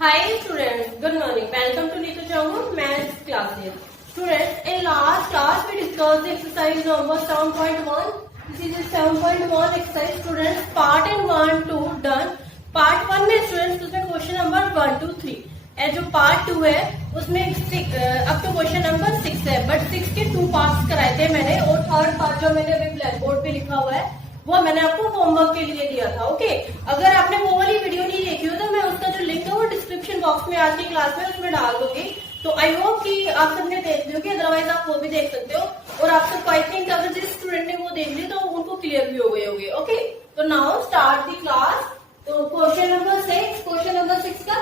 Hi students, good morning. Welcome to Neetu Changu Maths classes. Students, in last class we discussed the exercise number 7.1. This is the 7.1 exercise. Students, part in 1, 2 done. Part 1 में students उसमें question number 1, 2, 3. और जो part 2 है उसमें अब तो question number 6 है. But 6 के 2 parts कराए थे मैंने और थर्ड part जो मैंने अभी ब्लैक बोर्ड पे लिखा हुआ है वो मैंने आपको होमवर्क के लिए दिया था. ओके, अगर आपने वो वाली वीडियो नहीं देखी हो तो मैं उसका जो लिंक है वो डिस्क्रिप्शन बॉक्स में आज की क्लास में उसमें डाल दूंगी. तो आई होप कि आप सबने देख ली होगी, अदरवाइज आप वो भी देख सकते हो. और आप सबको आई थिंक अगर जिस स्टूडेंट ने वो देख ली तो उनको क्लियर भी हो गए होंगे. ओके, तो नाउ स्टार्ट द क्लास. तो क्वेश्चन नंबर 6 का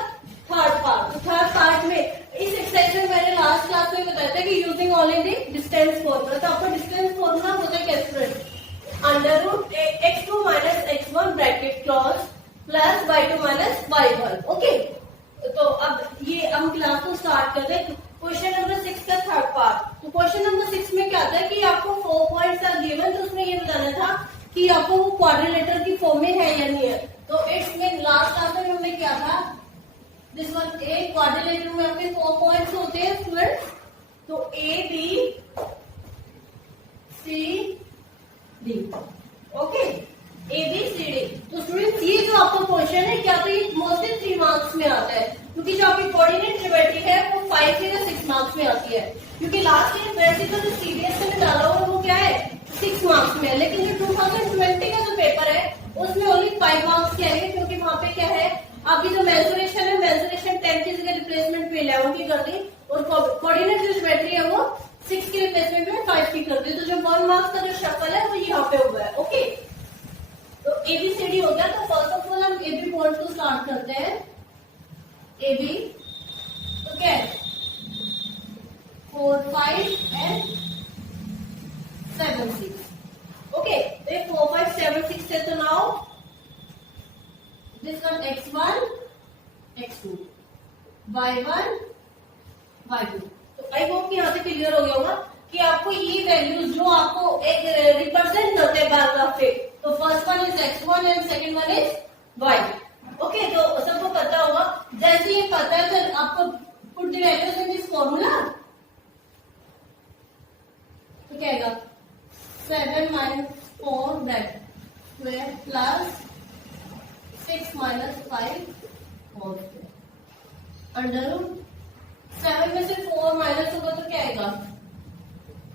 थर्ड पार्ट. तो थर्ड पार्ट में इस एक्सरसाइज में मैंने लास्ट क्लास में बताया था कि using only the distance formula. तो आपको डिस्टेंस फॉर्मूला होता है क्या student? Under root x2 minus x1 bracket close plus y2 minus y1. Okay, तो अब ये हम क्लास को स्टार्ट करते हैं. क्वेश्चन नंबर 6 का थर्ड पार्ट. तो क्वेश्चन नंबर 6 में क्या था कि आपको 4 पॉइंट्स आर गिवन. तो उसमें ये बताना था कि आपको वो क्वाड्रिलेटरल की फॉर्म में है या नहीं है. तो इट्स में लास्ट क्लास में हमने क्या था, दिस वन ए क्वाड्रिलेटर में आपके 4 पॉइंट्स होते हैं स्टूडेंट्स. तो A B C D. Okay, A B C D. तो स्टूडेंट्स ये जो आपका क्वेश्चन है क्या तो ये मोस्टली 3 मार्क्स में आता है, क्योंकि जो आपकी कोऑर्डिनेट ज्योमेट्री है वो 5 या 6 मार्क्स में आती है. क्योंकि लास्ट ईयर वैसे तो जो सीबीएसई में डाला हुआ वो क्या है 6 मार्क्स में है, लेकिन जो 2020 का जो पेपर है उसमें ओनली 5 मार्क्स के आएंगे. क्योंकि वहां पे क्या है आपकी जो मेंसुरेशन है, मेंसुरेशन 10 की जगह रिप्लेसमेंट पे 11 की कर दी और कोऑर्डिनेट जो ज्योमेट्री है वो 6 की रिप्लेसमेंट में 5 की कर दी. तो जो 1 मार्क्स का जो शफल है वो यहाँ पे हुआ है. ओके, तो एबीसीडी हो गया. तो फर्स्ट ऑफ ऑल हम एबी पॉइंट को स्टार्ट करते हैं. एबी तो क्या है 4, 5 एंड 7, 6. ओके, तो ये 4, 5, 7, 6 है. तो now this one x1 x2 y1 y2. तो आई होप कि यहाँ से क्लियर हो गया होगा कि आपको ये वैल्यूज जो आपको एक रिप्रेजेंट करते हैं पैराग्राफ पे. तो first one is x1 and second one is y. Okay, तो सबको पता होगा. जैसे ये पता है तो आपको put the values in this formula. तो क्या आएगा 7 minus 4 bracket square plus 6 minus 5 whole square under root 7 में से 4 माइनस होगा तो क्या आएगा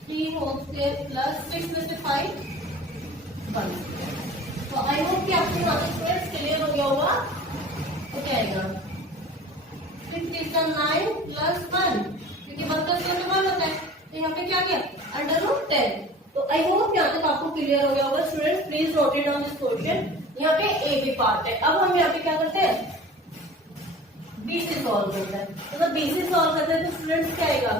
3 होल स्क्वायर प्लस 6 में से 5 1. तो आई होप कि आपको यहाँ पे क्लियर हो गया होगा. तो क्या आएगा 6 का 9 प्लस 1, क्योंकि 1 का स्क्वायर 1 होता है. तो यहाँ पे क्या किया अंडर रूट 10. तो आई होप यहाँ तक आपको क्लियर हो गया होगा. Students please note it down this question. यहाँ पे ए बी पार्ट है. अब हम यहाँ पे क्या करते हैं बीसी सॉल्व करते हैं. तो जब बीसी सॉल्व करते हैं तो स्टूडेंट्स क्या आएगा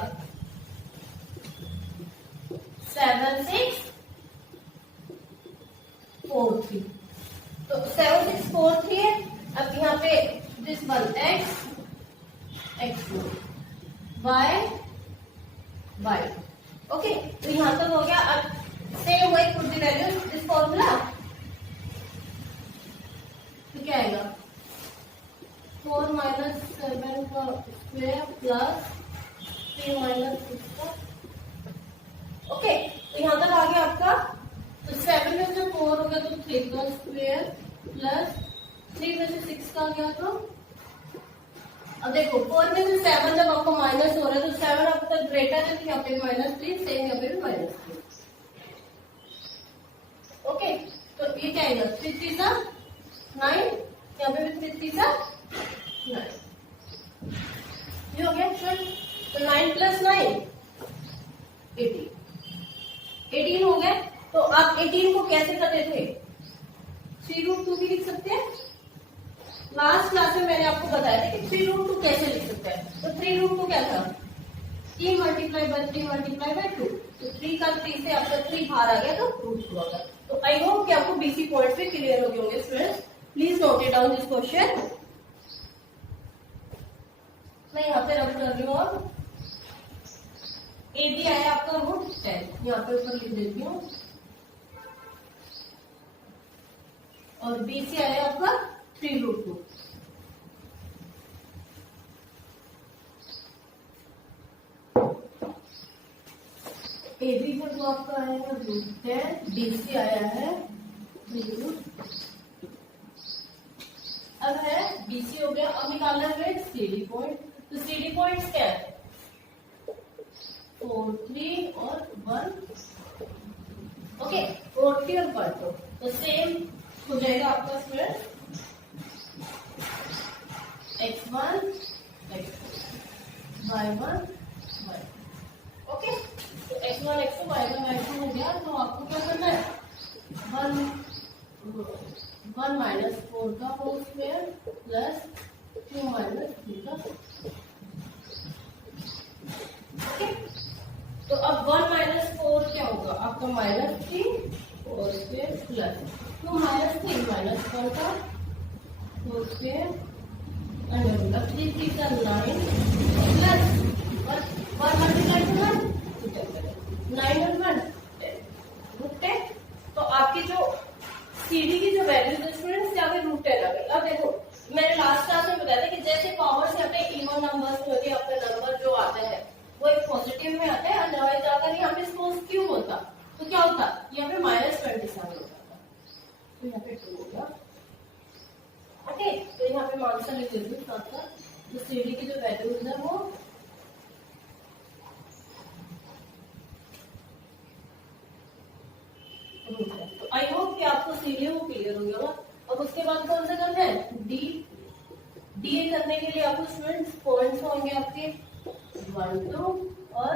7, 6, 4, 3. तो 7, 6, 4, 3 है. अब यहाँ पे this one x x2 y y. Okay, तो यहाँ तक हो गया. अब सेम वही put the values this formula. तो क्या आएगा 4 माइनस 7 का स्क्वायर प्लस 3 माइनस 6 का. ओके, तो यहाँ तक आ गया आपका. तो 7 में से 4 हो गया तो 3 का स्क्वायर प्लस 3 में से 6 का आ गया. तो अब देखो 4 में से 7 जब आपको माइनस हो रहा है तो 7 आपका ग्रेटर है तो यहाँ पे -3, सेम यहाँ पे भी -3. ओके, तो ये क्या आएगा 3 3 का 9, यहाँ पे भी 3 3 का 9. ये हो गया सर. तो 9 प्लस 9 18 हो गया. तो आप 18 को कैसे करते थे 3√2 भी लिख सकते हैं. लास्ट क्लास में मैंने आपको बताया था कि 3√2 कैसे लिख सकते हैं. तो 3√2 क्या था 3 मल्टीप्लाई बाय 3 मल्टीप्लाई बाय 2. तो 3 का 3 से आपका 3 बाहर आ गया तो √2 आ गया. तो आई होप कि आपको बीसी पॉइंट पे क्लियर हो गए होंगे students. Please note it down this question. मैं यहाँ पे रब कर रही हूँ. और ए बी आया आपका √10, यहाँ पे ऊपर लिख देती हूँ. और बी सी आया आपका 3√2. तो आपका आएगा √10, BC आया है 3 अब है BC हो गया। अब निकालना है CD पॉइंट। तो CD पॉइंट्स क्या है 4, 3 और 1। ओके 4, 3 और 1 तो सेम हो जाएगा आपका square x1 x2 y1 y। Okay तो x1 x2 y1 y2 हो गया। तो आपको क्या करना है 1 माइनस 4 का होल स्क्वायर प्लस 2 माइनस 3 का। ओके तो अब 1 माइनस 4 क्या होगा आपका -3 whole square plus 2 minus 3 minus 1 का होल स्क्वायर अंडर रूट। अब 3 3 का 9 प्लस 1 मल्टीप्लाई टू 9 और 1 10। तो आपकी जो सीडी की जो वैल्यू है स्टूडेंट्स यहाँ पे √10 आ गई। अब देखो मैंने लास्ट क्लास में बताया था कि जैसे पावर्स यहाँ पे इवन नंबर्स में होती है, अपने नंबर जो आता है वो एक पॉजिटिव में आता है, अदरवाइज अगर यहाँ पे सपोज क्यों होता तो क्या होता यहाँ पे -27 होता था। तो यहाँ पे 2 हो गया। ओके तो यहाँ पे आंसर लिख देती हूँ साथ साथ। तो सीडी की जो वैल्यूज है वो तो आई होप कि आपको सीडी वो क्लियर हो गया होगा। अब उसके बाद कौन सा करना है डी करने के लिए आपको स्टूडेंट्स पॉइंट्स होंगे आपके 1 2 और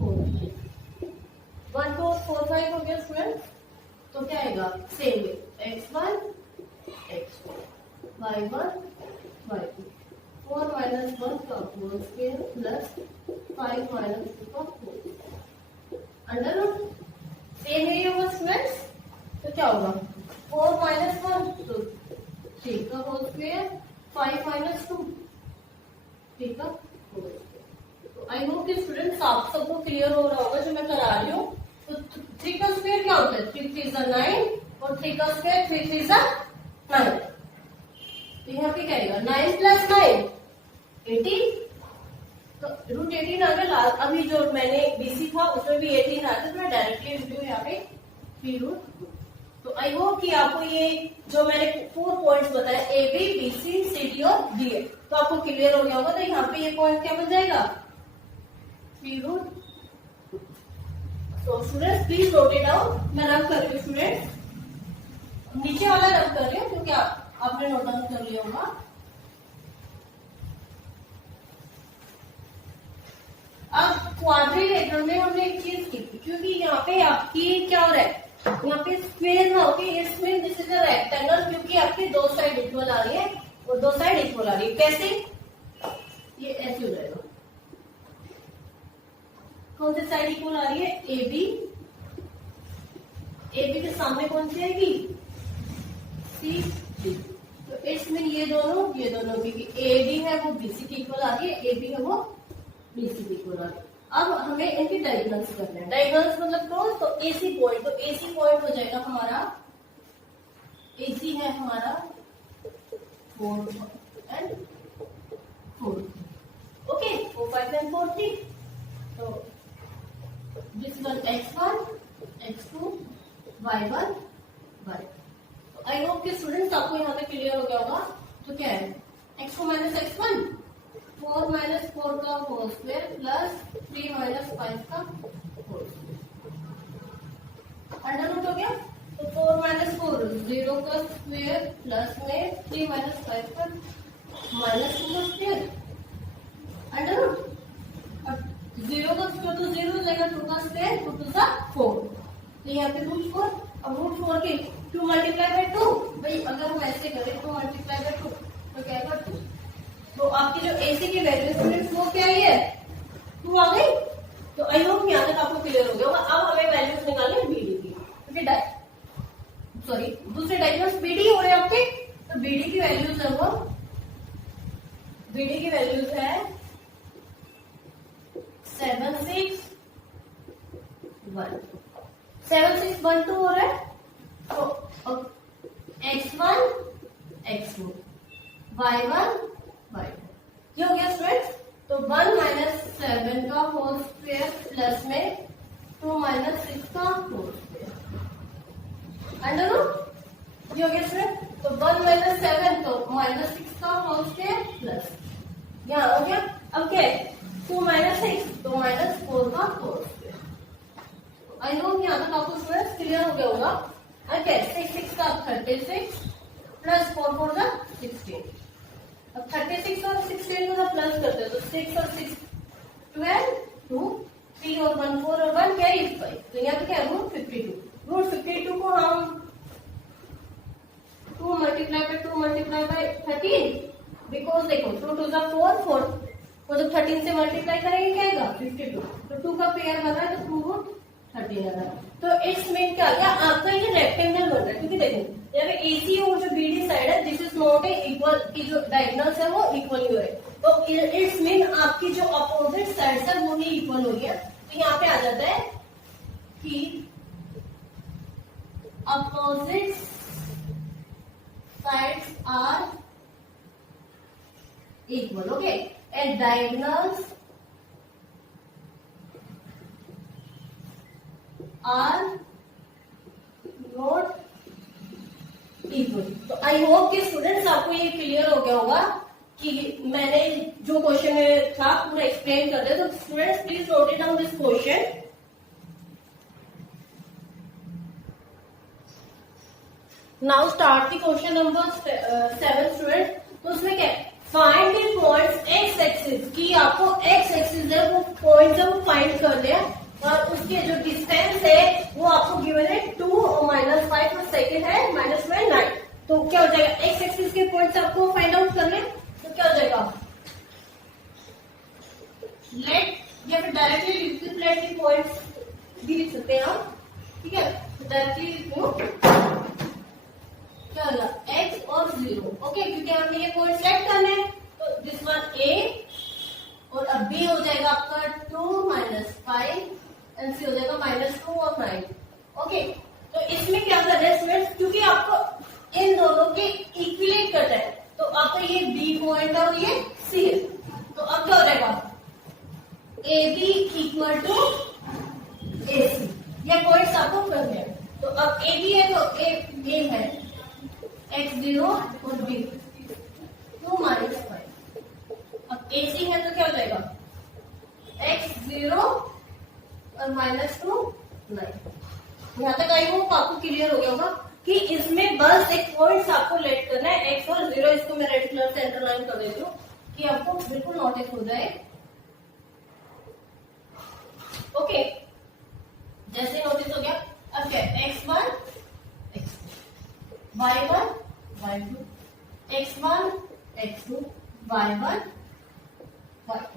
4 1 2 4 5 हो गया स्टूडेंट्स। तो क्या आएगा same x1 x2 y1 y2 4 minus 1 का होल स्क्वायर प्लस 5 माइनस 2 का होल अंडर रूट। सेम है ये वो स्टूडेंट्स। तो क्या होगा 4 माइनस 1 तो 3 का होल स्क्वायर 5 माइनस 2 3 का होल स्क्वायर। तो आई होप कि स्टूडेंट्स आप सबको क्लियर हो रहा होगा जो मैं करा रही हूँ। तो 3 का स्क्वायर क्या होता है 3 3 9 और 3 का स्क्वायर 3 3 9। तो यहाँ पे क्या आएगा 9 प्लस 9 18। तो √18 आ गया। अभी जो मैंने BC था उसमें भी 18 आता है तो मैं डायरेक्टली लिख दूं यहाँ पे 3√2। तो आई होप कि आपको ये जो मैंने 4 पॉइंट्स बताए AB BC CD और DA तो आपको क्लियर हो गया होगा। तो यहाँ पे ये पॉइंट क्या बन जाएगा 3√2। तो students please note it down. मैं रब कर रही हूँ स्टूडेंट्स, नीचे वाला रब कर रही हूँ क्योंकि आपने नोट डाउन कर लिया होगा। अब क्वाड्रिलेटरल में हमने एक चीज की थी क्योंकि यहाँ पे आपकी क्या हो रहा है यहाँ पे स्क्वायर ना होके इसमें दिस इज अ रेक्टेंगल क्योंकि आपकी दो साइड इक्वल आ रही है और दो साइड इक्वल आ रही है। कैसे ये ऐसे हो जाएगा। कौन सी साइड इक्वल आ रही है AB के सामने कौन सी आएगी CD। तो इसमें ये दोनों क्योंकि AD है वो BC की इक्वल आ रही है AB है वो BC की इक्वल आ रही है। अब हमें इनकी डायगोनल्स करना है। डायगोनल्स मतलब क्रॉस। तो AC पॉइंट हो जाएगा हमारा AC है हमारा 4 and 4। Okay 4 5 and 4 3। तो this one x1 x2 y1 y। तो आई होप कि स्टूडेंट्स आपको यहाँ पे क्लियर हो गया होगा। तो क्या है x2 माइनस x1 4 माइनस 4 का होल स्क्वायर प्लस 3 माइनस 5 का होल स्क्वायर अंडर रूट हो गया। तो 4 माइनस 4 0 का स्क्वायर प्लस में 3 माइनस 5 का माइनस 2 का स्क्वायर अंडर रूट। अब 0 का स्क्वायर तो 0 हो जाएगा 2 का स्क्वायर 2 2 4। तो यहाँ पे √4। अब √4 के 2 मल्टीप्लाई बाई 2 भाई अगर हम ऐसे करें 2 मल्टीप्लाई बाई 2 तो क्या आएगा 2। तो आपकी जो AC की वैल्यू स्टूडेंट्स वो क्या है 2 आ गई। तो आई होप यहाँ तक आपको क्लियर हो गया होगा। अब हमें वैल्यूज निकालनी है BD की क्योंकि दूसरे डायगोनल्स BD हो रहे हैं आपके। तो BD की वैल्यूज है वो BD की वैल्यूज है 7 6 1 7 6 1 2 हो रहा है। तो x1 x2 y1 y2 ये हो गया स्टूडेंट्स। तो 1 माइनस 7 का होल स्क्वायर प्लस में अंडर रूट ये हो गया स्टूडेंट। तो 1 माइनस 7 तो माइनस 6 का होल स्क्वायर प्लस यहाँ हो गया। अब क्या है 2 माइनस 6 तो माइनस 4 का होल स्क्वायर। आई होप यहाँ तक आपको स्टूडेंट क्लियर हो गया होगा। ओके 6 6 का 36 प्लस 4 4 का 16। अब 36 और 16 को प्लस करते हैं तो 6 और 6 12 2 3 और 1 4 और 1 क्या है 5। तो यहाँ पे क्या है रूट 52। रूट 52 को हम 2 मल्टीप्लाई बाय 13 बिकॉज देखो 2 2 जा 4 4 को जब 13 से मल्टीप्लाई करेंगे क्या आएगा 52। तो 2 का पेयर बना है तो 2 रूट 13 आ रहा है। तो इट्स मीन क्या आ गया आपका ये रेक्टेंगल बन रहा है। क्योंकि देखो यहाँ पे AC और जो BD साइड है this is not a equal की जो डायगोनल्स है वो इक्वल ही हो रहे। तो इट्स मीन आपकी जो अपोजिट साइड है वो ही इक्वल हो गया। तो यहाँ पे आ जाता है कि opposite sides are equal. Okay and diagonals are not equal. तो आई होप कि स्टूडेंट्स आपको ये क्लियर हो गया होगा कि मैंने जो क्वेश्चन में था पूरा एक्सप्लेन कर दिया। तो students please note it down this question. Now start the question number 7 student. तो उसमें क्या है find the points x axis की आपको एक्स एक्सिस है वो पॉइंट्स है वो फाइंड कर लिया और उसके जो डिस्टेंस है वो आपको गिवन है 2 और -5 और सेकंड है -9। तो क्या हो जाएगा एक्स एक्सिस के पॉइंट्स आपको फाइंड आउट करने। तो क्या हो जाएगा लेट या फिर डायरेक्टली रिप्लेस द पॉइंट्स भी लिख सकते हैं आप। ठीक है डायरेक्टली लिखो क्या होगा x और 0। ओके क्योंकि हमें ये पॉइंट सेलेक्ट करने हैं। तो दिस वन a और अब b हो जाएगा आपका 2 -5 एंड c हो जाएगा -2 और 9। ओके तो इसमें क्या कर रहे हैं स्टूडेंट्स क्योंकि आपको इन दोनों के इक्विलेट करना है। तो आपका ये b पॉइंट और ये c है। तो अब क्या हो जाएगा ab इक्वल टू ac ये पॉइंट्स आपको करने हैं। तो अब ab है तो a है x0 और b 2 -5। अब ac है तो क्या हो जाएगा x0 और -2 9। यहाँ तक आई होप आपको क्लियर हो गया होगा कि इसमें बस एक पॉइंट आपको लेट करना है x और 0। इसको मैं रेड कलर से अंडरलाइन कर देती हूँ कि आपको बिल्कुल नोटिस हो जाए। ओके जैसे नोटिस हो गया अब क्या x1 x2 y1 y2 x1 x2 y1 y2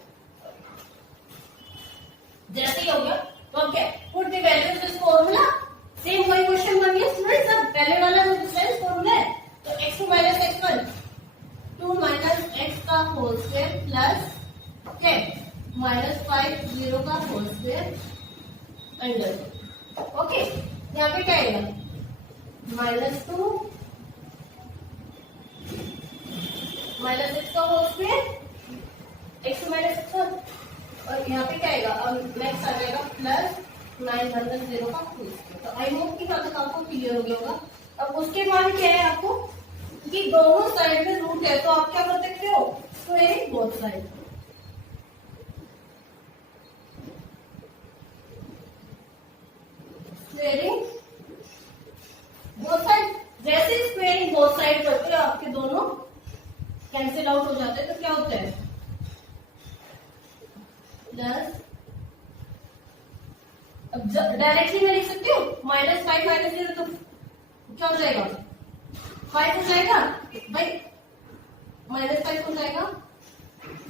जैसे ही हो गया। तो अब क्या put the values this formula same वही क्वेश्चन बन गया स्टूडेंट्स। अब पहले वाला जो डिफरेंस फॉर्मूला है तो x2 - x1 2 - x का होल स्क्वायर प्लस क्या -5 0 का होल स्क्वायर अंडर। ओके यहाँ पे क्या आएगा -2 -6 का होल स्क्वायर x2 - x1 और यहाँ पे क्या आएगा अब नेक्स्ट आ जाएगा प्लस 900 का होल स्क्वायर। तो आई होप कि यहाँ तक आपको क्लियर हो गया होगा। अब उसके बाद क्या है आपको कि दोनों साइड में रूट है तो आप क्या कर सकते हो squaring both side. Squaring both side जैसे स्क्वायरिंग बोथ साइड करते हो आपके दोनों कैंसिल आउट हो जाते हैं। तो क्या होता है प्लस अब डायरेक्टली मैं लिख सकती हूँ -5 -0 तो क्या हो जाएगा 5 हो जाएगा भाई -5 हो जाएगा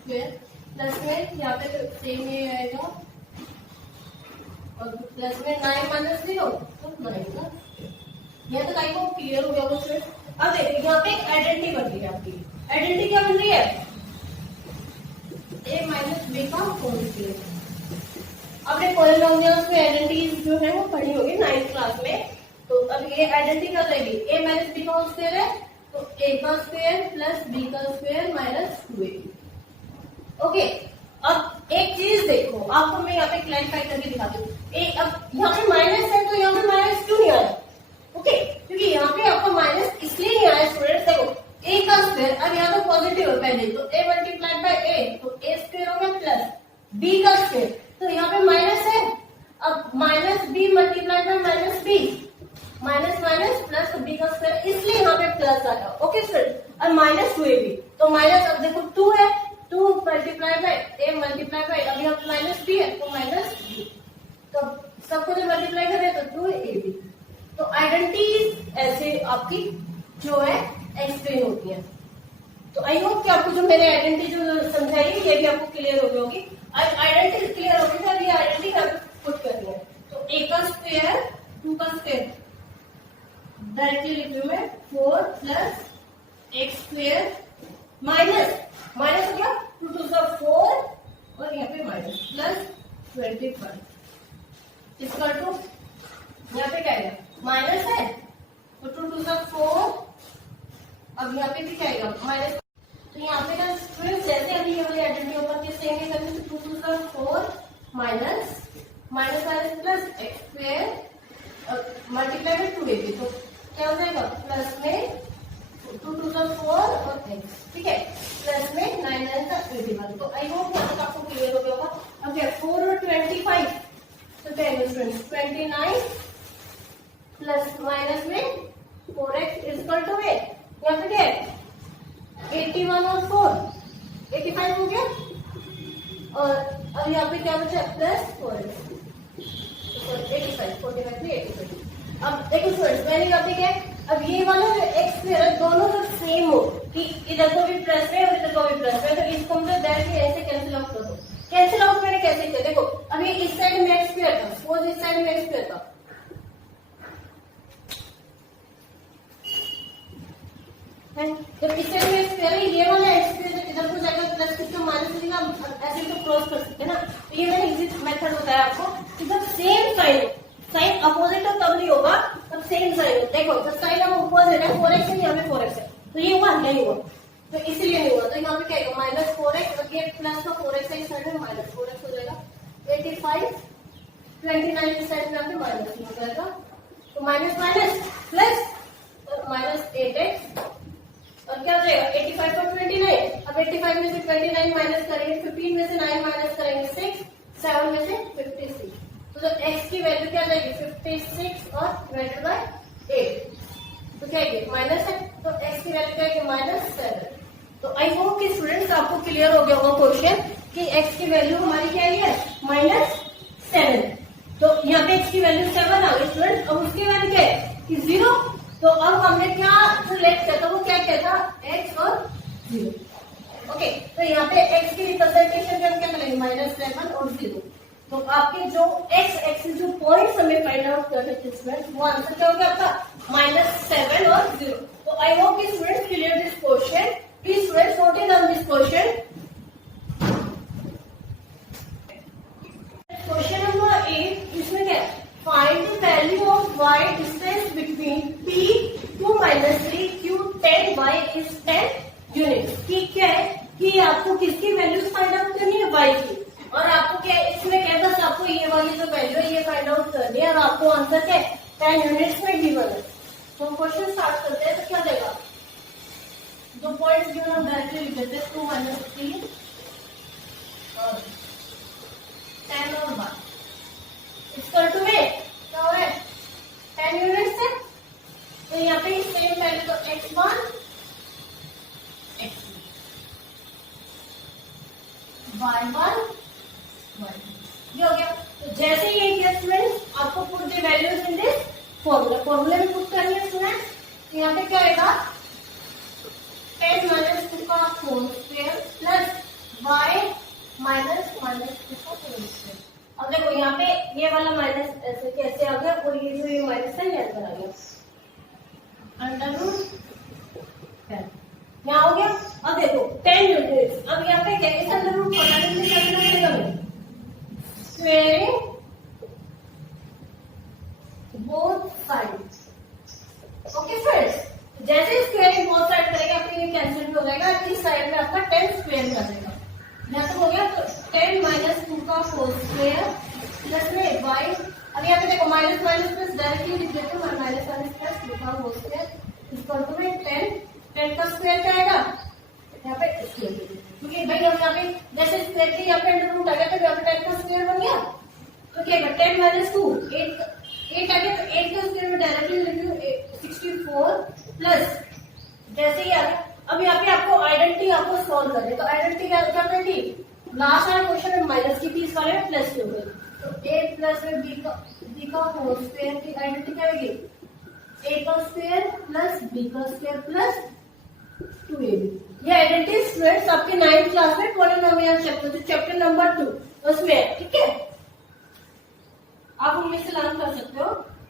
फिर प्लस में यहाँ पे तो सेम ही आएगा और प्लस में 9 - 0 तो 9 का। यहाँ तक आई को क्लियर हो गया वो स्टूडेंट। अब देखिए यहाँ पे आइडेंटिटी बन रही है आपकी। आइडेंटिटी क्या बन रही है a - b का होल स्क्वायर। आपने पॉलिनोमियल्स में आइडेंटिटीज जो है वो पढ़ी होगी 9th क्लास में। तो अब ये आइडेंटिटी क्या रहेगी a - b का होल स्क्वायर है तो a का स्क्वायर प्लस b का स्क्वायर -2ab। ओके अब एक चीज देखो आपको मैं यहाँ पे क्लैरिफाई करके दिखाती हूँ। अब यहाँ पे माइनस है तो यहाँ पे -2 नहीं आ रहा। ओके माइनस प्लस बी का स्क्वायर, इसलिए यहाँ पे प्लस आया। ओके स्टूडेंट, और माइनस 2ab, तो माइनस, अब देखो 2 है, 2 multiply by a multiply by, अभी हम माइनस b है तो माइनस b, तो सबको जब मल्टीप्लाई करें तो 2ab। तो आइडेंटिटी ऐसे आपकी जो है एक्सप्लेन होती है। तो आई होप कि आपको जो मैंने आइडेंटिटी जो समझाई ये भी आपको क्लियर हो गई होगी। आइडेंटिटी क्लियर होगी तो अभी आइडेंटिटी का पुट करनी है। तो a का स्क्वायर 2 का स्क्वायर डायरेक्टली लिख रही हूं मैं, 4 plus x square minus minus हो गया 2 टू 4 और यहाँ पे माइनस प्लस 25 इसका टू यहाँ पे क्या है माइनस है तो 2 टू 4, अब यहाँ पे भी क्या आएगा माइनस। तो यहाँ पे ना स्टूडेंट जैसे अभी ये वाली आइडेंटिटी ऊपर के सेम ही करनी, तो 2 to 4 minus minus minus plus x square और मल्टीप्लाई में 2ab, तो क्या हो जाएगा प्लस में 2 टू 4 और एक्स, ठीक है, प्लस में 9 9 का 81। तो आई होप यहाँ तक आपको क्लियर हो गया होगा। अब क्या 4 और 25, तो क्या है स्टूडेंट 29 प्लस माइनस में 4x इक्वल टू है, यहाँ पे क्या है 81 और 4 85 हो गया, और अब यहाँ पे क्या बचा प्लस 4x 85 45 में 85। अब देखो स्टूडेंट्स मैंने यहाँ पे क्या है, अब ये वाला एक्स स्क्वायर दोनों जब सेम हो कि इधर को भी प्लस है और इधर को भी प्लस है, तो इसको हम लोग डायरेक्टली ऐसे कैंसिल आउट कर दो। कैंसिल आउट मैंने कैसे किया, देखो अभी इस साइड में एक्स स्क्वायर था, सपोज इस साइड में एक्स स्क्वायर था, जब इस साइड में एक्स स्क्वायर है, ये वाला एक्स स्क्वायर इधर को जाएगा प्लस कितना माइनस करेगा, ऐसे तो क्रॉस कर सकते हैं ना। तो ये मैंने इजी मेथड बताया आपको कि जब सेम साइन साइन अपोजिट हो तब नहीं होगा, तब सेम साइन हो। देखो जब साइन हम अपोजिट है 4x है, यहाँ पे 4x है, तो ये हुआ नहीं हुआ, तो इसीलिए नहीं हुआ। तो यहाँ पे क्या आएगा माइनस 4x और ये प्लस का 4x है, इस साइड में माइनस 4x हो जाएगा। 85 29 इस साइड में यहाँ पे माइनस हो जाएगा, तो minus minus plus minus 8x और क्या हो जाएगा 85 पर 29। अब 85 में से 29 माइनस करेंगे, 15 में से 9 माइनस करेंगे 6, 7 में से 56, तो x की वैल्यू क्या जाएगी 56 और डिवाइडेड बाय 8, तो क्या आएगी माइनस है, तो x की वैल्यू क्या आएगी माइनस 7। तो आई होप कि स्टूडेंट्स आपको क्लियर हो गया होगा क्वेश्चन कि x की वैल्यू हमारी क्या है माइनस 7। तो यहाँ पे x की वैल्यू 7 आ गई स्टूडेंट, अब उसकी वैल्यू क्या है कि 0। तो अब हमने क्या सिलेक्ट किया था, वो क्या किया था x और 0। ओके, तो यहाँ पे x की रिप्रेजेंटेशन हम क्या करेंगे माइनस 7 और 0। तो आपके जो x एक्सिस जो पॉइंट्स हमें फाइंड आउट करने थे स्टूडेंट, वो आंसर क्या हो गया आपका माइनस 7 और 0। तो आई होप कि students clear this question. Please students note down this question. Question number 8, इसमें क्या है find the value of y distance between p 2 minus 3 q 10 y is 10 unit. ठीक है कि आपको किसकी वैल्यूज फाइंड आउट करनी है y की, और आपको क्या इसमें क्या बस आपको ये वाली जो वैल्यू है ये फाइंड आउट करनी है, और आपको आंसर क्या 10 यूनिट्स में गिवन है। तो हम क्वेश्चन स्टार्ट करते हैं। तो क्या देगा, दो पॉइंट्स गिवन हम डायरेक्टली लिख देते हैं 2 minus 3 और 10 और 1 इक्वल टू में क्या हो रहा है 10 यूनिट्स है। तो यहाँ पे सेम वैल्यू तो x1 x2 y1 ये हो गया। तो जैसे ही ये किया स्टूडेंट्स, आपको put the values in this formula, formula में पुट करनी है स्टूडेंट्स। तो यहाँ पे क्या आएगा 10 minus 2 का whole square plus y minus minus 2 का होल स्क्वायर। अब देखो यहाँ पे ये वाला माइनस ऐसे कैसे आ गया, और ये जो ये माइनस है ये अंदर आ गया, अंडर रूट 10 यहाँ हो गया। अब देखो 10 यूनिट्स, अब यहाँ पे क्या इस अंडर रूट हटाने के लिए करना पड़ेगा हमें squaring both sides. Okay friends, जैसे स्क्वेयरिंग बोथ साइड करेंगे आपको ये कैंसिल हो जाएगा, इस साइड में आपका 10 स्क्वेयर कर देगा। यहाँ तो हो गया तो 10 minus 2 का होल स्क्वायर प्लस में y। अब यहाँ पे देखो माइनस माइनस प्लस डायरेक्टली लिख देते हैं, माइनस माइनस प्लस 2 का होल स्क्वायर इक्वल टू में 10 का स्क्वायर क्या आएगा यहाँ पे स्क्वायर, क्योंकि भाई हम यहाँ पे जैसे स्क्वायर के यहाँ पे अंडर रूट आ गया तो यहाँ पे 10 का स्क्वायर बन गया। तो क्या 10 minus 2 8 आ गया, तो 8 का स्क्वायर में डायरेक्टली लिख 64 प्लस जैसे ही आगे अब यहाँ पे आपको आइडेंटिटी आपको सॉल्व करनी है, तो आइडेंटिटी क्या करनी थी, लास्ट वाले क्वेश्चन में माइनस की थी, इस वाले में प्लस की हो गई, तो ए प्लस में बी का होल स्क्वायर की आइडेंटिटी क्या होगी, ए का स्क्वायर प्लस बी का स्क्वायर प्लस 2ab। ये आइडेंटिटी स्टूडेंट्स आपके 9th क्लास में पॉलिनोमियल चैप्टर नंबर 2 उसमें है, ठीक है, आप उनमें से लर्न कर सकते हो।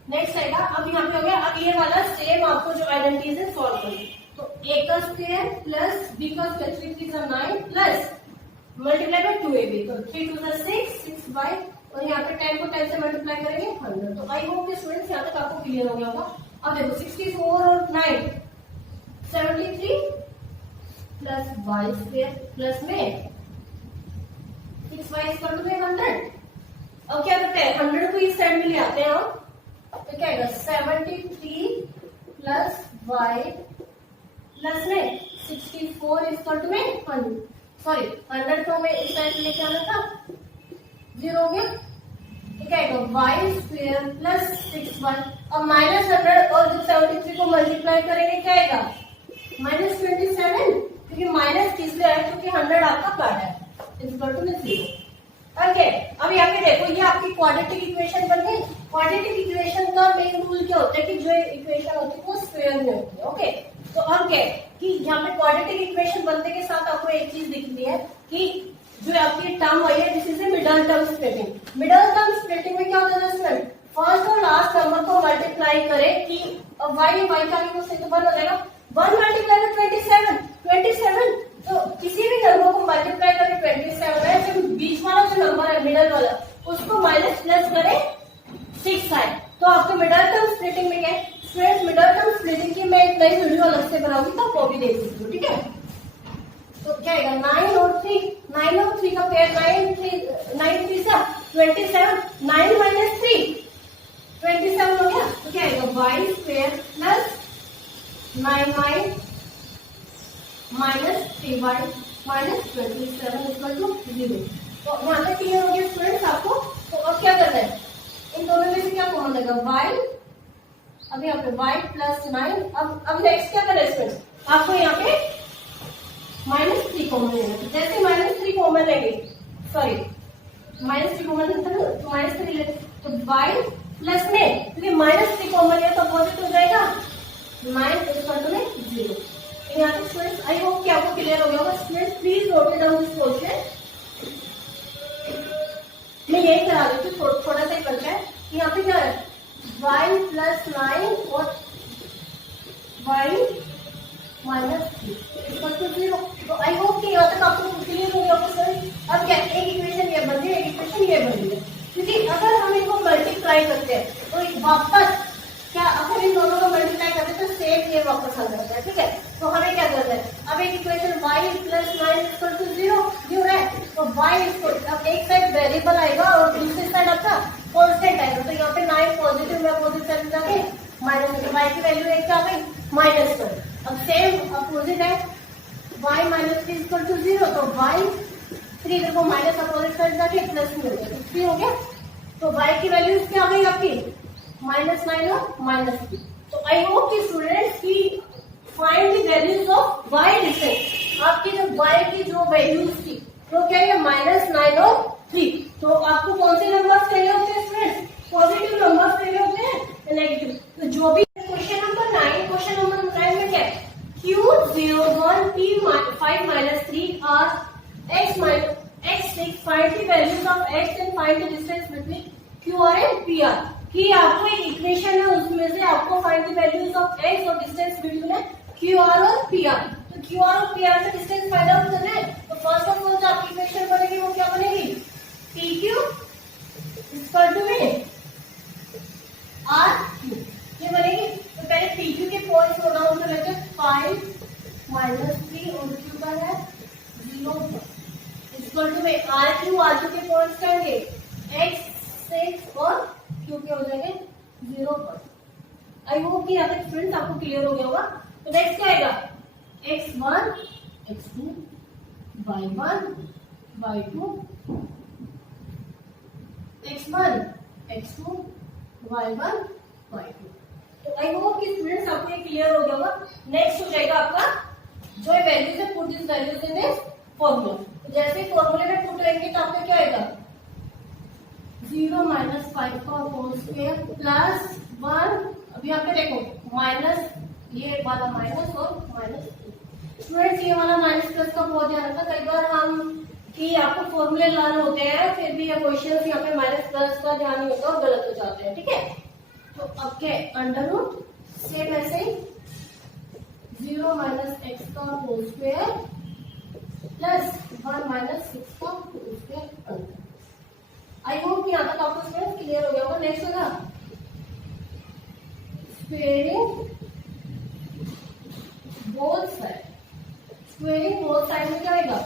नेक्स्ट आएगा, अब यहाँ पे हो गया, अब ये वाला सेम आपको जो आइडेंटिटीज है सॉल्व करनी, तो ए का स्क्वायर प्लस बी का square 3 3 9 plus multiply by 2ab, तो 3 2 6 6 और यहाँ पे 10 को 10 से मल्टीप्लाई करेंगे 100। तो आई होप कि स्टूडेंट्स यहाँ तक आपको क्लियर हो गया होगा। अब देखो 64 और 9 73 प्लस वाई स्क्वायर प्लस में 6y इक्वल टू 100। अब क्या करते हैं, 100 को इस साइड में ले आते हैं हम, तो क्या आएगा 73 प्लस y प्लस में 64 इक्वल टू में 100, सॉरी 100 को हमें इस साइड लेके आना था, 0 हो गया, तो क्या आएगा y स्क्वायर प्लस 6y। अब -100 और जो 73 को मल्टीप्लाई करेंगे क्या आएगा -27, क्योंकि माइनस किसलिए आया, क्योंकि 100 आपका काटा है, इक्वल टू 0। ओके, अब यहाँ पे देखो ये आपकी क्वाड्रेटिक इक्वेशन बन गई। क्वाड्रेटिक इक्वेशन का मेन रूल क्या होता है कि जो इक्वेशन होती है वो स्क्वायर में होती है। ओके, तो अब क्या है कि यहाँ पे क्वाड्रेटिक इक्वेशन बनने के साथ आपको एक चीज दिखती है कि जो आपकी टर्म आई है this is middle term splitting. Middle term splitting में क्या होता है स्टूडेंट, फर्स्ट और लास्ट नंबर को मल्टीप्लाई करें कि वाई का भी तो बन हो जाएगा 1 मल्टीप्लाई बाय 27, तो किसी भी नंबर को मल्टीप्लाई करें 27 है, जब बीच वाला जो नंबर है मिडल वाला उसको माइनस प्लस करें 6 आए, तो आपको मिडल टर्म स्प्लिटिंग में क्या है स्टूडेंट्स, मिडल टर्म स्प्लिटिंग की मैं एक नई वीडियो अलग से बनाऊंगी, तो वो भी देख सकते हो, ठीक है। तो क्या आएगा 9 और 3 का पेयर 9 3 सा 27, 9 माइनस 3 27 हो गया, तो क्या आएगा y square plus 9y minus 3y minus 27 equal to 0। तो यहाँ तक क्लियर हो गया स्टूडेंट्स आपको। तो अब क्या करना है, इन दोनों में से क्या कॉमन लेगा y, अब यहाँ पे y प्लस 9। अब नेक्स्ट क्या करें स्टूडेंट्स, आपको यहाँ पे -3 कॉमन लेना, जैसे -3 कॉमन लेंगे, सॉरी -3 कॉमन -3 लेते तो y प्लस में, क्योंकि -3 कॉमन लिया तो अपोजिट हो जाएगा 9 इक्वल टू 0। यहाँ पे स्टूडेंट्स आई होप कि आपको क्लियर हो गया होगा। Students please note down this question, मैं यही करा देती हूँ, थोड़ा सा ही बचा है। यहाँ पे क्या है y प्लस 9 और y माइनस 3 इक्वल टू 0। तो आई होप कि यहाँ तक आपको क्लियर हो गया होगा स्टूडेंट्स। अब क्या एक इक्वेशन ये बन रही है, एक इक्वेशन ये बन रही है, क्योंकि अगर हम इनको मल्टीप्लाई करते हैं तो वापस क्या, अगर इन दोनों को मल्टीप्लाई करते हैं तो सेम ये वापस आ जाता है, ठीक है। तो हमें क्या करना है, अब एक equation y plus 9 equal to 0 क्यों है, तो y इक्वल, अब एक साइड वेरिएबल आएगा और दूसरी साइड आपका कांस्टेंट आएगा, तो यहाँ पे 9 पॉजिटिव में अपोजिट साइड जाके माइनस, y की वैल्यू एक क्या आ गई -1। अब सेम अपोजिट है y माइनस 3 इक्वल टू 0, तो y 3 देखो माइनस अपोजिट साइड जाके प्लस में हो गया, 3 हो गया। तो y की वैल्यू क्या आ गई आपकी -9 और -3। तो आई होप कि स्टूडेंट्स की find the values of y difference, आपकी जो y की जो वैल्यूज थी तो क्या है -9 और 3। तो आपको कौन से नंबर्स चाहिए होते हैं स्टूडेंट्स, पॉजिटिव नंबर्स चाहिए होते हैं नेगेटिव। तो जो भी क्वेश्चन नंबर 9 में क्या है Q01 P5 3 are x6, find the values of x and find the distance between QR and PR। कि आपको एक इक्वेशन है उसमें से आपको find the values of x और डिस्टेंस बिटवीन है QR और PR। तो QR और PR से डिस्टेंस फाइंड आउट करना है, तो फर्स्ट ऑफ ऑल जो आपकी इक्वेशन बनेगी वो क्या बनेगी, PQ इक्वल टू में RQ, ये बनेगी। तो पहले PQ के पॉइंट्स को डाउन कर लेते हैं, 5 -3 और Q का है 0 इक्वल टू में RQ के पॉइंट्स क्या होंगे x 6 और Q के हो जाएंगे 0 पर। आई होप कि यहाँ तक स्टूडेंट्स आपको क्लियर हो गया होगा। तो नेक्स्ट क्या आएगा x1 x2 y1 y2 x1 x2 y1 y2। तो आई होप कि स्टूडेंट्स आपको एक क्लियर हो गया होगा। नेक्स्ट हो जाएगा आपका जो वैल्यूज है, put this values in this formula. जैसे फॉर्मूले में पुट करेंगे तो आपका क्या आएगा 0 - 5 का होल स्क्वायर प्लस 1। अभी यहाँ पे देखो माइनस, ये वाला माइनस और माइनस। स्टूडेंट्स ये वाला माइनस प्लस का बहुत ध्यान रखना, कई बार हम कि आपको फॉर्मूले लाने होते हैं फिर भी ये क्वेश्चन यहाँ पे माइनस प्लस का ध्यान नहीं होता और गलत हो जाते हैं, ठीक है। तो अब क्या अंडर रूट सेम ऐसे ही 0 - x का होल स्क्वायर प्लस 1 - 6 का whole square under. I hope यहाँ तक आपको स्टूडेंट क्लियर हो गया होगा। नेक्स्ट होगा squaring both side. Squaring both side में क्या आएगा,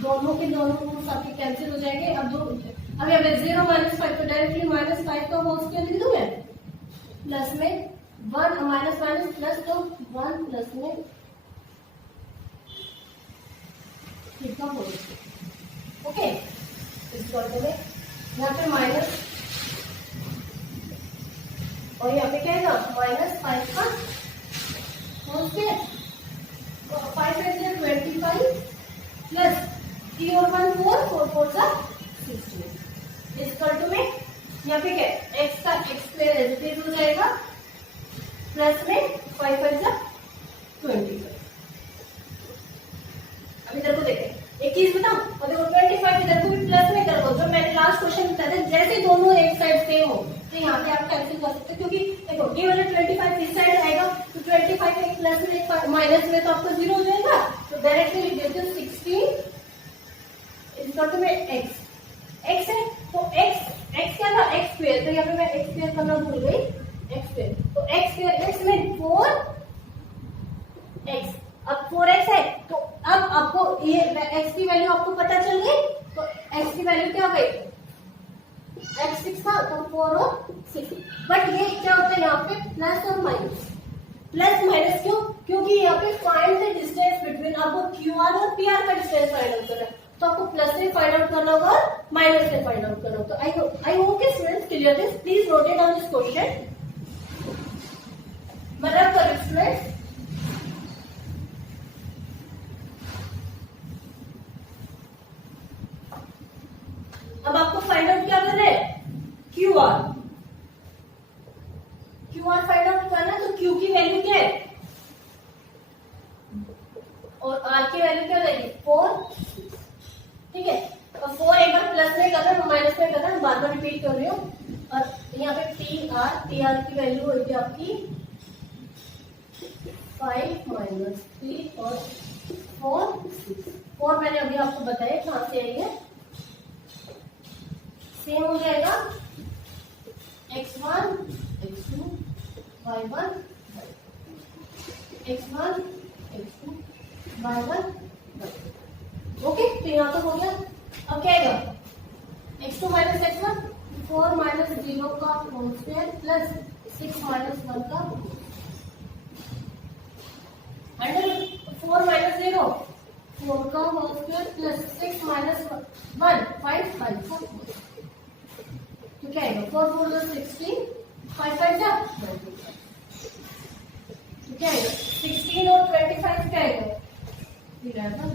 दोनों के दोनों रूट्स आपके कैंसिल हो जाएंगे। अब अभी हमें 0 - 5 तो डायरेक्टली -5 का होल स्क्वायर लिख दूं मैं, प्लस में 1 माइनस माइनस प्लस, तो 1 प्लस में का होल स्क्वायर। ओके, इस करते में यहाँ पे माइनस और यहाँ पे क्या है -5 का होल स्क्वायर। 5 है 25 प्लस 3 और 1 4, 4 4 का 16। इस करते में यहाँ पे क्या है x का x स्क्वायर एज हो जाएगा प्लस में 5 5 का 25। अब इधर को देखें, एक चीज बताऊं, और देखो 25 इधर को भी प्लस में कर दो। जो मैंने लास्ट क्वेश्चन बताया था, जैसे दोनों एक साइड सेम हो तो यहाँ पे आप कैंसिल कर सकते हो, क्योंकि देखो ये वाला 25 इस साइड आएगा तो 25 एक प्लस में एक माइनस में तो आपका 0 हो जाएगा। तो डायरेक्टली लिख देते हो 16 इक्वल में x है, तो x क्या था x स्क्वायर, तो यहाँ पे मैं x स्क्वायर करना भूल गई, x स्क्वायर, तो x स्क्वायर x में 4x, अब 4x है तो अब आपको ये x की वैल्यू आपको पता चल गई, तो x की वैल्यू क्या हो गई, x 6 था तो 4 और 6। बट ये क्या होता है यहाँ पे प्लस और माइनस, प्लस माइनस क्यों, क्योंकि यहाँ पे फाइंड द डिस्टेंस बिटवीन, आपको QR और PR का डिस्टेंस फाइंड आउट करना है, तो आपको प्लस से फाइंड आउट करना होगा और माइनस से फाइंड आउट करना होगा। तो आई होप कि students clear this, please note it on this question. मतलब करें स्टूडेंट्स, अब आपको फाइंड आउट क्या करना है, QR फाइंड आउट करना है। तो Q की वैल्यू क्या है और R की वैल्यू क्या रहेगी 4, ठीक है। तो 4 एक बार प्लस में करना, माइनस में करना, बार बार रिपीट कर रही हूँ। और यहाँ पे TR की वैल्यू होगी आपकी 5 - 3 और 4 6। 4 मैंने अभी आपको बताया कहां से आई है, सेम हो जाएगा x1 x2 y1 x1 x2 y1। Okay, तो यहाँ तो हो गया। अब क्या आएगा x2 - x1, 4 - 0 का होल स्क्वायर प्लस 6 - 1 का अंडर 4 - 0 4 का होल स्क्वायर प्लस 6 - 1 5 5 का। तो क्या आएगा 4 4 16, 5 5 जा, तो क्या आएगा 16 और 25 क्या आएगा 11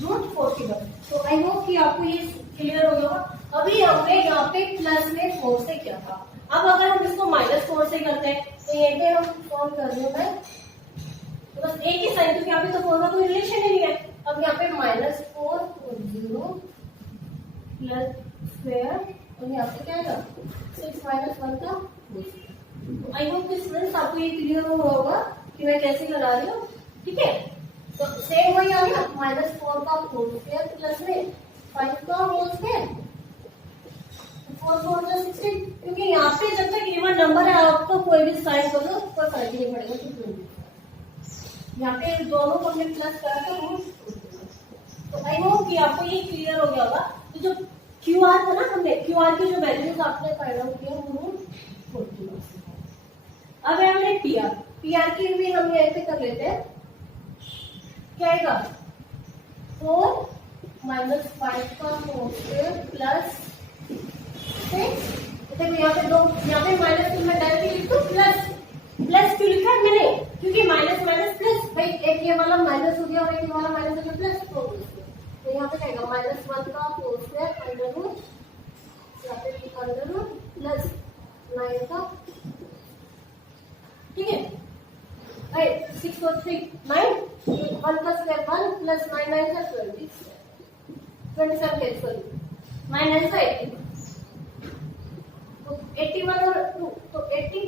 रूट 41। तो आई होप कि आपको ये क्लियर हो गया। अभी हमने यहाँ पे प्लस में 4 से किया था, अब अगर हम इसको -4 से करते हैं तो ये पे हम सॉल्व कर रहे हैं, तो बस एक ही साइन, क्योंकि यहाँ पे तो 4 का कोई रिलेशन ही नहीं है। अब यहाँ पे -4 और 0 प्लस स्क्वायर और यहाँ पे क्या आएगा 6 - 1 का। आई होप कि स्टूडेंट्स आपको ये क्लियर होगा कि मैं कैसे लगा रही हूँ, ठीक है। तो सेम वही आ गया -4 का होल स्क्वायर प्लस में 5 का होल स्क्वायर, 4 4 जा 16, क्योंकि यहाँ पे जब तक इवन नंबर है आपको कोई भी साइन कर लो कोई फर्क नहीं पड़ेगा। यहाँ पे दोनों को हमने प्लस करा था रूट। तो आई होप कि आपको ये क्लियर हो गया होगा। तो जो QR था ना, हमने QR की जो वैल्यूज आपने फाइंड आउट किया वो 40। अब है हमने PR की भी हम ऐसे कर लेते हैं, क्या आएगा 4 - 5 का होल स्क्वायर प्लस 6। देखो यहाँ पे दो, यहाँ पे माइनस में डायरेक्टली लिख दो, प्लस क्यों लिखा ये वाला माइनस है प्लस 4 तो यहाँ पे क्या -1 का होल स्क्वायर अंडर रूट या फिर अंडर रूट प्लस 9 का, ठीक है। 6 4 3 9 1 का स्क्वायर 1 प्लस 9 9 का 27 कैंसिल 9 9 का 80 तो 81 और 2 तो 80।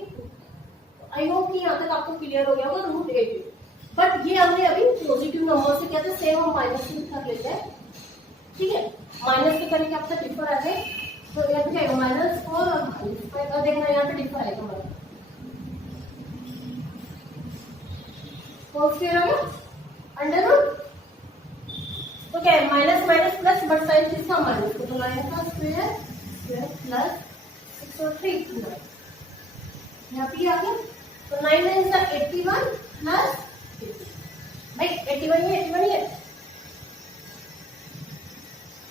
आई होप कि यहाँ तक आपको क्लियर हो गया होगा रूट 80। बट ये हमने अभी पॉजिटिव नंबर से क्या था सेम हम माइनस में कर लेते हैं, ठीक है। माइनस के करने के आपका डिफर आ जाए तो यहाँ पे क्या -4 और -5 और देखना यहाँ पे डिफर आएगा हमारा होल स्क्वायर आ गया अंडर रूट तो क्या है minus minus plus but sign किसका माइनस तो 9 का स्क्वायर स्क्वायर प्लस 6 और 3 यहाँ पे आ गया तो 9 9 का 81 प्लस भाई 81 ही है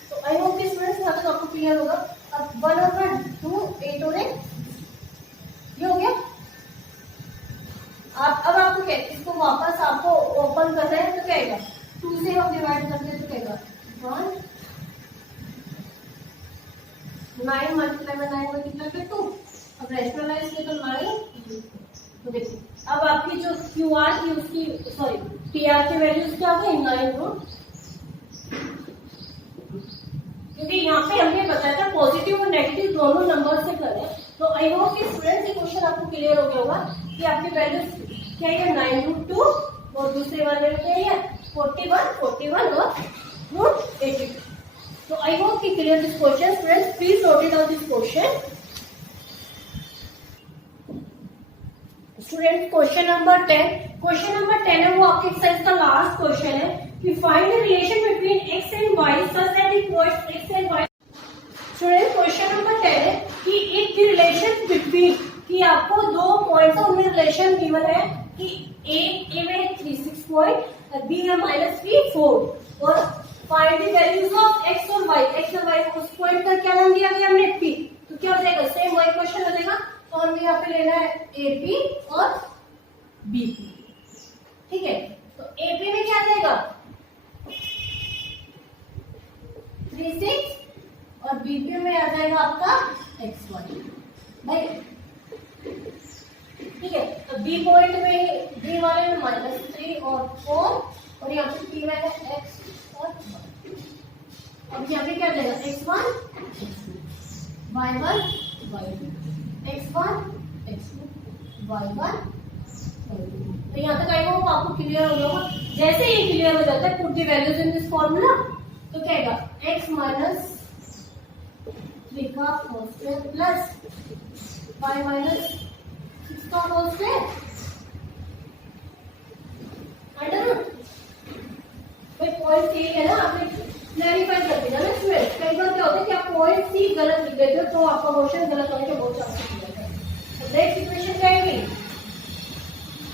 तो आई होप कि स्टूडेंट्स यहाँ तक आपको क्लियर होगा। अब 1 और 1 2 8 और 1 ये हो गया। अब आपको क्या इसको वापस आपको ओपन करना है तो क्या आएगा 2 से हम डिवाइड करते हैं तो क्या आएगा 1 9 मल्टीप्लाई में 9 मल्टीप्लाई में 2 अब रैशनलाइज किया तो 9 तो देखिए अब आपकी जो QR की उसकी सॉरी PR की वैल्यूज क्या हो गई 9 रूट क्योंकि यहाँ पे हमने बताया था पॉजिटिव और नेगेटिव दोनों नंबर से करें तो आई होप कि स्टूडेंट्स ये क्वेश्चन आपको क्लियर हो गया होगा कि आपकी वैल्यूज क्या है 9√2 और दूसरे वाले में क्या है 41 और रूट 80। तो आई होप कि clear this question students please note it down this question. Student question number 10 है वो आपके एक्सरसाइज का लास्ट क्वेश्चन है कि find the relation between x and y such that equals x and y। Student question number 10 है कि एक relation between कि आपको दो पॉइंट्स है उनमें रिलेशन गिवन है कि a में 3 6 पॉइंट b है -3 4 और find the values of x और y उस पॉइंट का क्या नाम दिया गया हमने p तो क्या हो जाएगा सेम वही क्वेश्चन हो जाएगा तो हमें यहाँ पे लेना है AP और BP, ठीक है। तो AP में क्या आ जाएगा 3 6 और BP में आ जाएगा आपका XY भाई, ठीक है। तो B पॉइंट में B वाले में -3 और 4 और यहाँ पे P में है X और Y। अब यहाँ पे क्या आ जाएगा X1 Y1 Y2 X1 X2 Y1 तो यहाँ तक आई होप आपको क्लियर हो गया। जैसे ही क्लियर हो जाता है put the values in this formula तो क्या आएगा x -3 का होल स्क्वायर प्लस y -6 का होल स्क्वायर अंडर रूट भाई पॉइंट सी है ना आपने क्लैरिफाई कर दिया ना स्टूडेंट। कई बार क्या होता है कि आप पॉइंट सी गलत लिख देते हो तो आपका क्वेश्चन गलत होने के बहुत चांसेस होते हैं। तो नेक्स्ट इक्वेशन क्या आएगी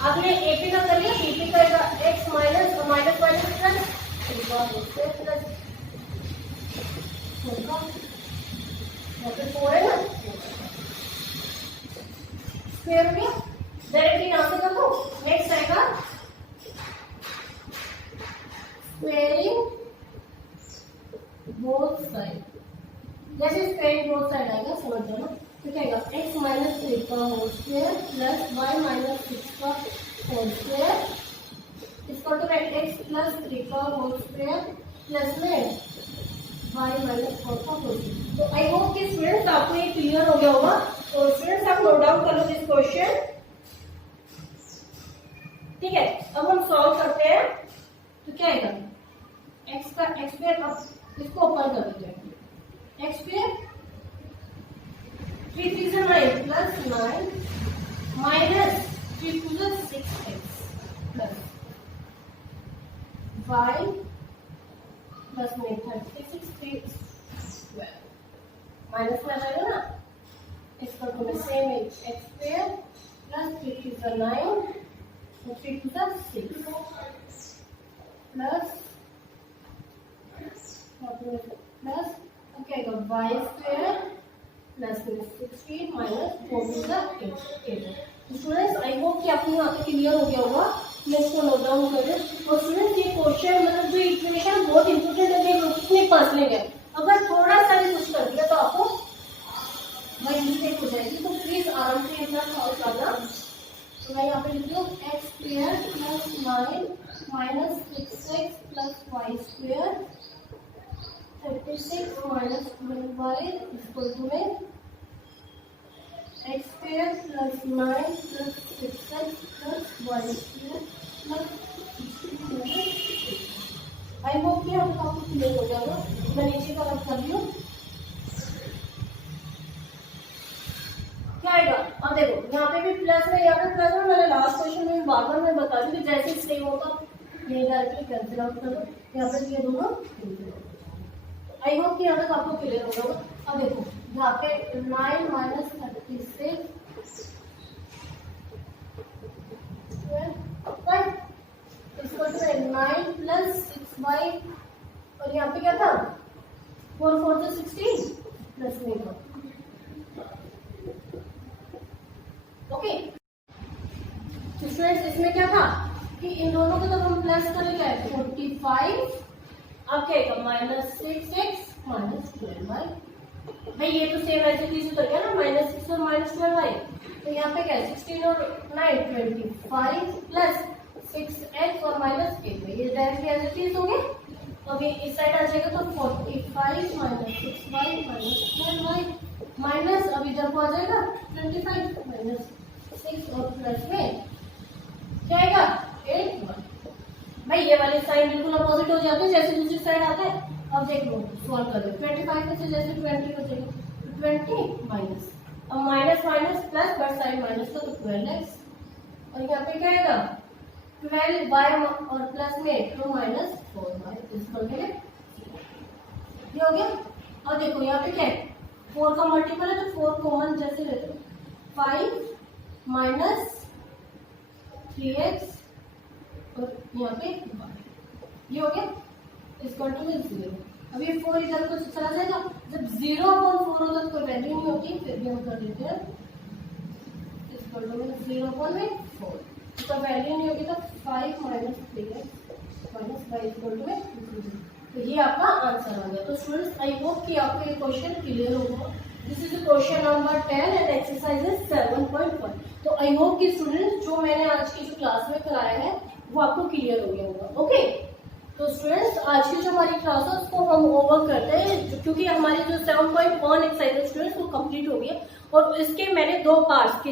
आपने AP का कर लिया BP का x माइनस और माइनस प्लस स्क्वायर है ना स्क्वायर हो गया डायरेक्टली यहाँ से कर दो। नेक्स्ट आएगा स्क्वायरिंग बोथ साइड जैसे स्क्वायरिंग बोथ साइड आएगा समझ जाना तो क्या आएगा x -3 का होल स्क्वायर प्लस y -6 का होल स्क्वायर इसका तो x +3 का होल स्क्वायर प्लस में y -4 का होल स्क्वायर। तो आई होप कि स्टूडेंट्स आपको ये क्लियर हो गया होगा। तो स्टूडेंट्स आप नोट डाउन कर लो दिस क्वेश्चन, ठीक है। अब हम सॉल्व करते हैं तो क्या आएगा x स्क्वायर अब इसको ओपन कर देते हैं x square 3 3 9 plus 9 minus 3 2 6x plus y plus में 36 3 माइनस में आ जाएगा ना इसका तो सेम है x स्क्वायर प्लस 3 3 9 और 3 2 6 प्लस क्या आएगा y square plus 16 minus 4 8। Students I hope कि आपको यहाँ पे क्लियर हो गया होगा मैं इसको नोट डाउन कर रही हूँ। और स्टूडेंट्स ये क्वेश्चन मतलब जो इक्वेशन बहुत इंपॉर्टेंट है, कितने परसेंट है, अगर थोड़ा सा भी कुछ कर दिया तो आपको वही मिस्टेक हो जाएगी। तो प्लीज आराम से इतना सॉल्व करना। तो मैं यहाँ पे लिख रही हूँ x square plus 9 minus 6x plus y square 36 minus 12y equal to में x square plus 9 plus 6x plus y square plus. I hope कि आपको क्लियर हो जाएगा। मैं नीचे का रख कर रही हूँ। क्या आएगा? अब देखो यहाँ पे भी प्लस है, यहाँ पे प्लस है। मैंने लास्ट क्वेश्चन में बार बार मैं बता दी कि जैसे सेम होगा ये डायरेक्टली कैंसिल आउट कर दो। यहाँ पे ये दोनों आई होप कि यहाँ तक आपको क्लियर हो जाएगा। अब देखो यहाँ पे 9 माइनस 36 इसको 9 प्लस 6y और यहाँ पे क्या था 4 4 तो 16 प्लस में था। ओके स्टूडेंट्स इसमें क्या था कि इन दोनों को जब हम प्लस करें क्या है 45, अब क्या आएगा माइनस 6x माइनस 12y। भाई ये तो सेम ऐसे चीज उतर गया ना, माइनस 6 और माइनस 12y। तो यहाँ पे क्या है 16 और 9 25 प्लस 6x और माइनस 8, ये डायरेक्टली ऐसे चीज हो गए। अब ये इस साइड आ जाएगा तो 45 minus 6y minus 12y minus अब इधर को आ जाएगा 25 माइनस 6 और प्लस में क्या आएगा 8y। भाई ये वाले साइड बिल्कुल अपोजिट हो जाते हैं जैसे दूसरी साइड आता है। अब देख लो सॉल्व कर दो 25 में से जैसे 20 हो जाएगा 20 माइनस अब minus minus plus but side minus का तो 12x और यहाँ पे क्या आएगा 12y और प्लस में 2 माइनस 4y इसको ये हो गया। और देखो यहाँ पे क्या है 4 का मल्टीपल है तो 4 कॉमन जैसे रहते 5 माइनस 3x और यहाँ पे ये हो गया इसको टू 0। अब ये 4 इधर को चला जाएगा। जब 0/4 होगा तो कोई वैल्यू नहीं होती, फिर भी हम कर देते हैं इसको टू में 0/4 इसका वैल्यू नहीं होगी तो 5 minus 3x minus y equal to में 0। तो ये आपका आंसर आ गया। तो स्टूडेंट्स आई होप कि आपको ये क्वेश्चन क्लियर होगा। This is question number 10 and exercise 7.1। तो आई होप कि स्टूडेंट्स जो मैंने आज की जो क्लास में कराया है वो आपको क्लियर हो गया होगा। ओके तो स्टूडेंट्स आज की जो हमारी क्लास है उसको हम ओवर करते हैं क्योंकि हमारी जो 7.1 एक्सरसाइज स्टूडेंट्स वो कंप्लीट हो गया। और इसके मैंने 2 पार्ट्स के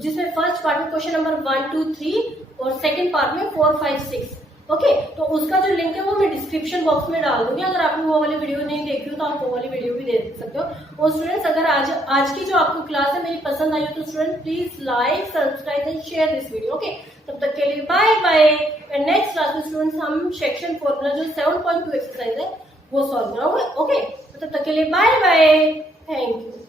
जिसमें फर्स्ट पार्ट में क्वेश्चन नंबर 1 2 3 और सेकंड पार्ट में 4 5 6। ओके तो उसका जो लिंक है वो मैं डिस्क्रिप्शन बॉक्स में डाल दूंगी। अगर आपने वो वाली वीडियो नहीं देखी हो तो आप वो वाली वीडियो भी देख सकते हो। और स्टूडेंट्स अगर आज की जो आपको क्लास है मेरी पसंद आई हो तो student please like subscribe and share this video. Okay तब तक के लिए bye bye. And next class में स्टूडेंट्स हम सेक्शन 4 मतलब जो 7.2 एक्सरसाइज है वो सॉल्व कराओगे। ओके तो तब तक के लिए बाय बाय, थैंक यू।